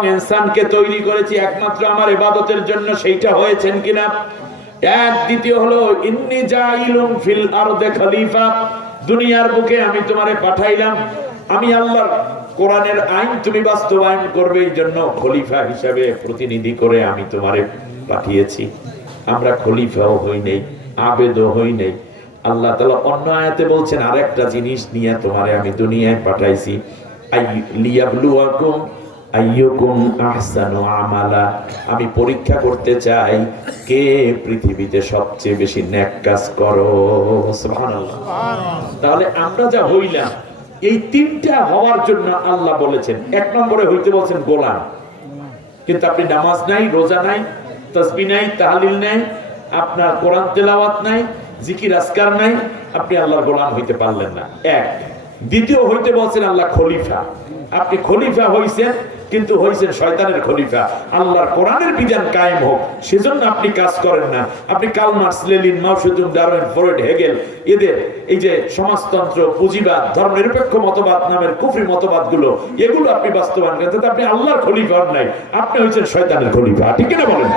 ইনসানকে তৈরি করেছি, একমাত্র আমার ইবাদতের জন্য সেইটা হয়েছেন কিনা? এক, দ্বিতীয় হলো, ইন্নি জাইলুম ফিল আরদে খলিফা। দুনিয়ার বুকে আমি তোমারে পাঠাইলাম। আমি আল্লাহর কোরআনের আইন তুমি বাস্তবায়ন করবে, এই জন্য খলিফা হিসাবে প্রতিনিধি করে আমি তোমারে পাঠিয়েছি। আমরা খলিফাও হই নেই, আবেদও হই নেই। আল্লাহ তাআলা অন্য আয়াতে বলছেন, আরেকটা জিনিস নিয়ে তোমারে আমি দুনিয়ায় পাঠাইছি। আই লিয়াবলুয়াকুম আমি পরীক্ষা করতে চাই, কে পৃথিবীতে সবচেয়ে বেশি নেক কাজ করো? তাহলে আমরা যা হইলাম, এই তিনটা হওয়ার জন্য আল্লাহ বলেছেন, এক নম্বরে হইতে বলছেন গোলাম। কিন্তু আপনি নামাজ নাই, রোজা নাই, তসবি নাই, তাহলিল নাই, আপনার কোরআন তেলাওয়াত নাই, জিকির আসকার নাই, আপনি আল্লাহর গোলাম হইতে পারলেন না। এক। দ্বিতীয় হইতে বলছেন আল্লাহ খলিফা। আপনি খলিফা হইছেন, কিন্তু হইছেন শয়তানের খলিফা। আল্লাহর কোরআনের বিধান কায়েম হোক, সেজন্য আপনি কাজ করেন না। আপনি Karl Marx Lenin Mao Zedong Darwin, Freud, Hegel, এদের এই যে সমাজতন্ত্র, পুঁজিবাদ, ধর্মনিরপেক্ষ মতবাদ নামের কুফরি মতবাদগুলো, এগুলো আপনি বাস্তবায়ন করেন, তাতে আপনি আল্লাহর খলিফা হন নাই। আপনি হয়েছেন শয়তানের খলিফা, ঠিক কিনা বলেন?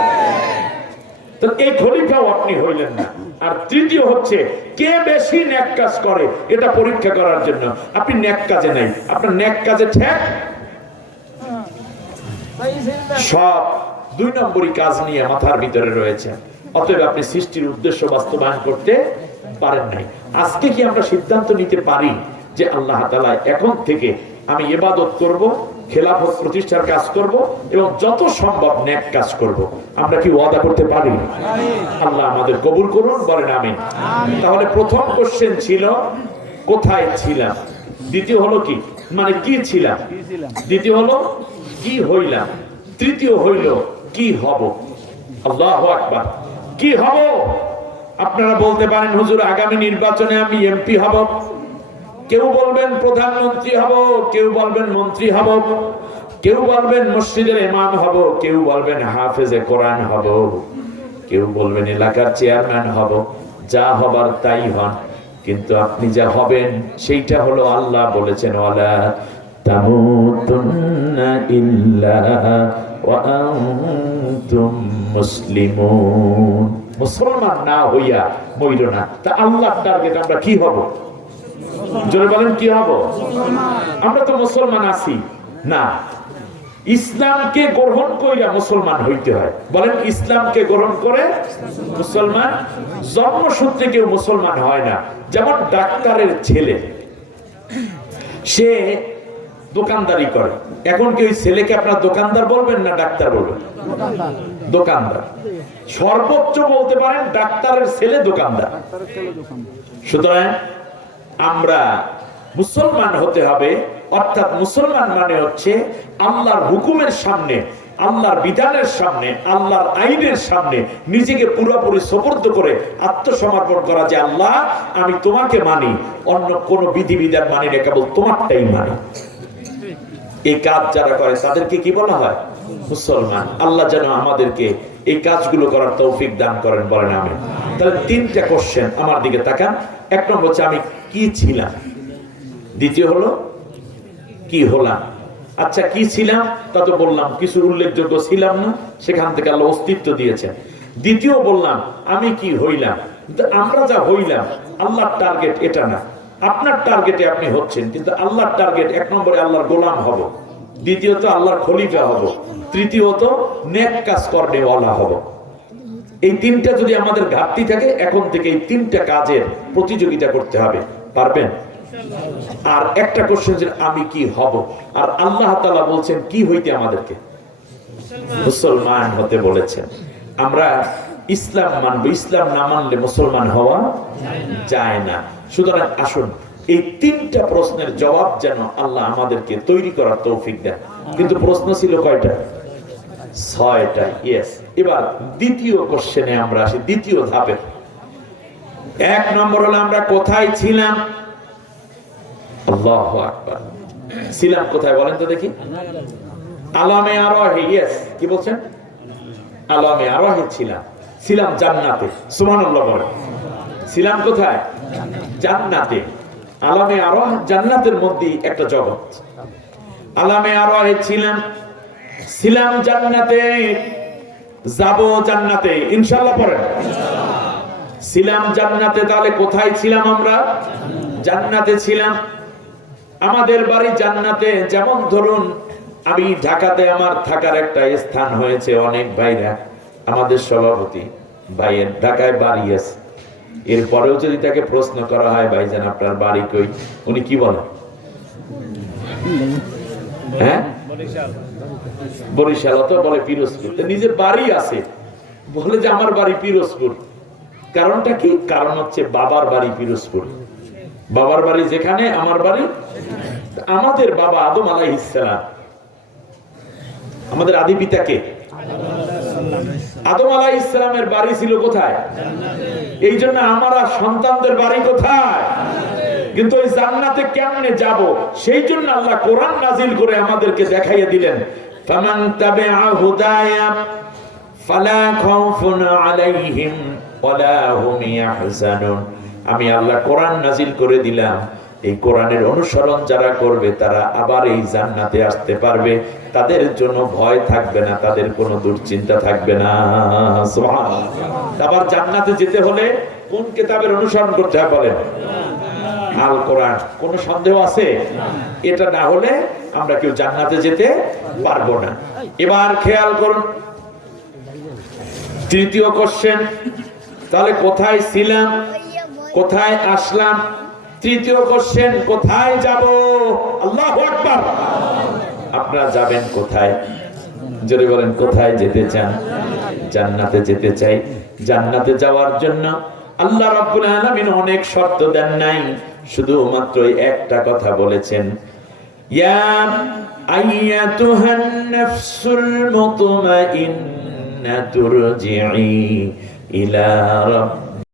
তো এই খলিফাও আপনি হইলেন না। আর তৃতীয় হচ্ছে, কে বেশি ন্যাক কাজ করে, এটা পরীক্ষা করার জন্য। আপনি ন্যাক কাজে নাই। আপনার ন্যাক কাজে ঠেক? সব দুই নম্বরই কাজ নিয়ে মাথার ভিতরে রয়েছে। অতএব আপনি সৃষ্টির উদ্দেশ্য বাস্তবায়ন করতে পারেন নাই। আজকে কি আমরা সিদ্ধান্ত নিতে পারি যে আল্লাহ তালা এখন থেকে আমি ইবাদত করব? খেলাফত প্রতিষ্ঠার কাজ করব এবং যত সম্ভব ন্যাক কাজ করব। আমরা কি ওয়াদা করতে পারি? আল্লাহ আমাদের কবুল করুন বলেন আমি তাহলে প্রথম কোশ্চেন ছিল কোথায় ছিলাম? দ্বিতীয় হলো কি? মানে কি ছিলাম? দ্বিতীয় হলো কি হইলাম? তৃতীয় হইল কি হব? আল্লাহ আকবার। কি হব? আপনারা বলতে পারেন হুজুর আগামী নির্বাচনে আমি এমপি হব। কেউ বলবেন প্রধানমন্ত্রী হব, কেউ বলবেন মন্ত্রী হব, কেউ বলবেন মসজিদের ইমাম হব, কেউ বলবেন হাফেজে কোরআন হব, কেউ বলবেন এলাকার চেয়ারম্যান হব, যা হবার তাই হন। কিন্তু আপনি যা হবেন, সেইটা হলো আল্লাহ বলেছেন, ওয়ালা তামুতুন্না ইল্লা ওয়া আনতুম মুসলিমুন। মুসলমান না হইয়া মইল না। তা আল্লাহর টার্গেট আমরা কি হব? জোরে বলেন, কি হব? আমরা তো মুসলমান আছি। না। ইসলামকে গ্রহণ কইরা মুসলমান হইতে হয়। বলেন, ইসলামকে গ্রহণ করে মুসলমান? জন্মসূত্রে কেউ মুসলমান হয় না। যেমন ডাক্তারের ছেলে, সে দোকানদারি করে। এখন কি ওই ছেলেকে আপনার দোকানদার বলবেন না ডাক্তার বলবেন? দোকানদার। সর্বোচ্চ বলতে পারেন, ডাক্তারের ছেলে দোকানদার। সুতরাং আমরা মুসলমান হতে হবে, অর্থাৎ মুসলমান মানে হচ্ছে আল্লাহর হুকুমের সামনে, আল্লাহর বিধানের সামনে, আল্লাহর আইনের সামনে নিজেকে পুরোপুরি সপর্দ করে আত্মসমর্পণ করা যে আল্লাহ, আমি তোমাকে মানি, অন্য কোন বিধিবিধান মানি না, কেবল তোমারটাই মানি। এই কাজ যারা করে, তাদেরকে কি বলা হয়? মুসলমান। আল্লাহ যেন আমাদেরকে এই কাজগুলো করার তৌফিক দান করেন, বলেন আমি তাহলে তিনটা কোশ্চেন আমার দিকে তাকান। এক নম্বর হচ্ছে, আমি কি ছিলাম? দ্বিতীয় হলো, কি হলাম? আচ্ছা কি ছিলাম? তা তো বললাম, কিছু উল্লেখযোগ্য ছিলাম না, সেখান থেকে আল্লাহ অস্তিত্ব দিয়েছেন। দ্বিতীয় বললাম, আমি কি হইলাম? আমরা যা হইলাম, আল্লাহর টার্গেট এটা না। আপনার টার্গেটে আপনি হচ্ছেন, কিন্তু আল্লাহর টার্গেট এক নম্বরে আল্লাহর গোলাম হব। দ্বিতীয়ত আল্লাহর খলিফা হব। তৃতীয়ত নেক কাজ করবে ওয়ালা হব। এই তিনটা যদি আমাদের ঘাটতি থাকে, এখন থেকে এই তিনটা কাজের প্রতিযোগিতা করতে হবে। পারবেন? আর একটা কোশ্চেন যে আমি কি হব? আর আল্লাহ তাআলা বলছেন, কি হইতে আমাদেরকে? মুসলমান হতে বলেছেন। আমরা ইসলাম মানবো। ইসলাম না মানলে মুসলমান হওয়া যায় না। সুতরাং আসুন এই তিনটা প্রশ্নের জবাব যেন আল্লাহ আমাদেরকে তৈরি করার তৌফিক দেন। কিন্তু প্রশ্ন ছিল কয়টা? ছয়টা ইয়েস এবার দ্বিতীয় কোশ্চেনে আমরা আসি, দ্বিতীয় ধাপে। এক নম্বর হলো আমরা কোথায় ছিলাম? আল্লাহু আকবার। ছিলাম কোথায় বলেন তো দেখি। আলামে আরোহে ইয়েস কি বলছেন? আলামে আরোহে ছিলাম। ছিলাম জান্নাতে। সুবহানাল্লাহ বলেন। ছিলাম কোথায়? জান্নাতে। আলামে আরোহ জান্নাতের মধ্যে একটা জগৎ। আলামে আরোহে ছিলাম ছিলাম জান্নাতে, যাব জান্নাতে। ইনশাআল্লাহ পড়েন। ছিলাম জান্নাতে, তাহলে কোথায় ছিলাম আমরা? জান্নাতে ছিলাম। আমাদের বাড়ি জান্নাতে, যেমন ধরুন, আমি ঢাকাতে আমার থাকার একটা স্থান হয়েছে অনেক ভাইরা, আমাদের সভাপতি, ভাইয়ের ঢাকায় বাড়ি আছে। এরপরেও যদি তাকে প্রশ্ন করা হয় ভাইজান আপনার বাড়ি কই? উনি কি বলেন? হ্যাঁ? বরিশাল। অথবা বলে পিরোজপুর। নিজের বাড়ি আছে। বলে যে আমার বাড়ি পিরোজপুর। কারণটা কি? কারণ হচ্ছে বাবার বাড়ি পিরোজপুর। বাবার বাড়ি যেখানে, আমার বাড়ি আমাদের বাবা আদম আলাইহিসসালাম আমাদের আদি পিতাকে আদম আলাইহিসসালামের বাড়ি ছিল কোথায়? এই জন্য আমরা সন্তানদের বাড়ি কোথায়? কিন্তু ওই জান্নাতে কেমনে যাব? সেই জন্য আল্লাহ কোরআন নাজিল করে আমাদেরকে দেখাইয়ে দিলেন, ফামান তাবিআ হুদায়া ফালা খাউফুন আলাইহিম ওয়ালা হুম ইয়াহজানুন। আমি আল্লাহ কোরআন নাজিল করে দিলাম এই কোরআনের অনুসরণ যারা করবে, তারা আবার এই জান্নাতে আসতে পারবে। তাদের জন্য ভয় থাকবে না, তাদের কোনো দুশ্চিন্তা থাকবে না। আবার জান্নাতে যেতে হলে কোন কিতাবের অনুসরণ করতে হবে বলেন? আল কোরআন। কোন সন্দেহ আছে? এটা না হলে আমরা কেউ জান্নাতে যেতে পারব না। এবার খেয়াল করুন। তৃতীয় কোশ্চেন তাহলে কোথায় ছিলাম? কোথায় আসলাম? তৃতীয় কোশ্চেন কোথায় যাব? আল্লাহ আকবার। আপনারা যাবেন কোথায়? যদি বলেন কোথায় যেতে চান, জান্নাতে যেতে চাই। জান্নাতে যাওয়ার জন্য আল্লাহ রাব্বুল আলামিন অনেক শর্ত দেন নাই। শুধুমাত্র একটা কথা বলেছেন। ইয়া আইয়াতুহান নাফসুল মুতমাইন্না তুরজিই ইলা রাব্বিক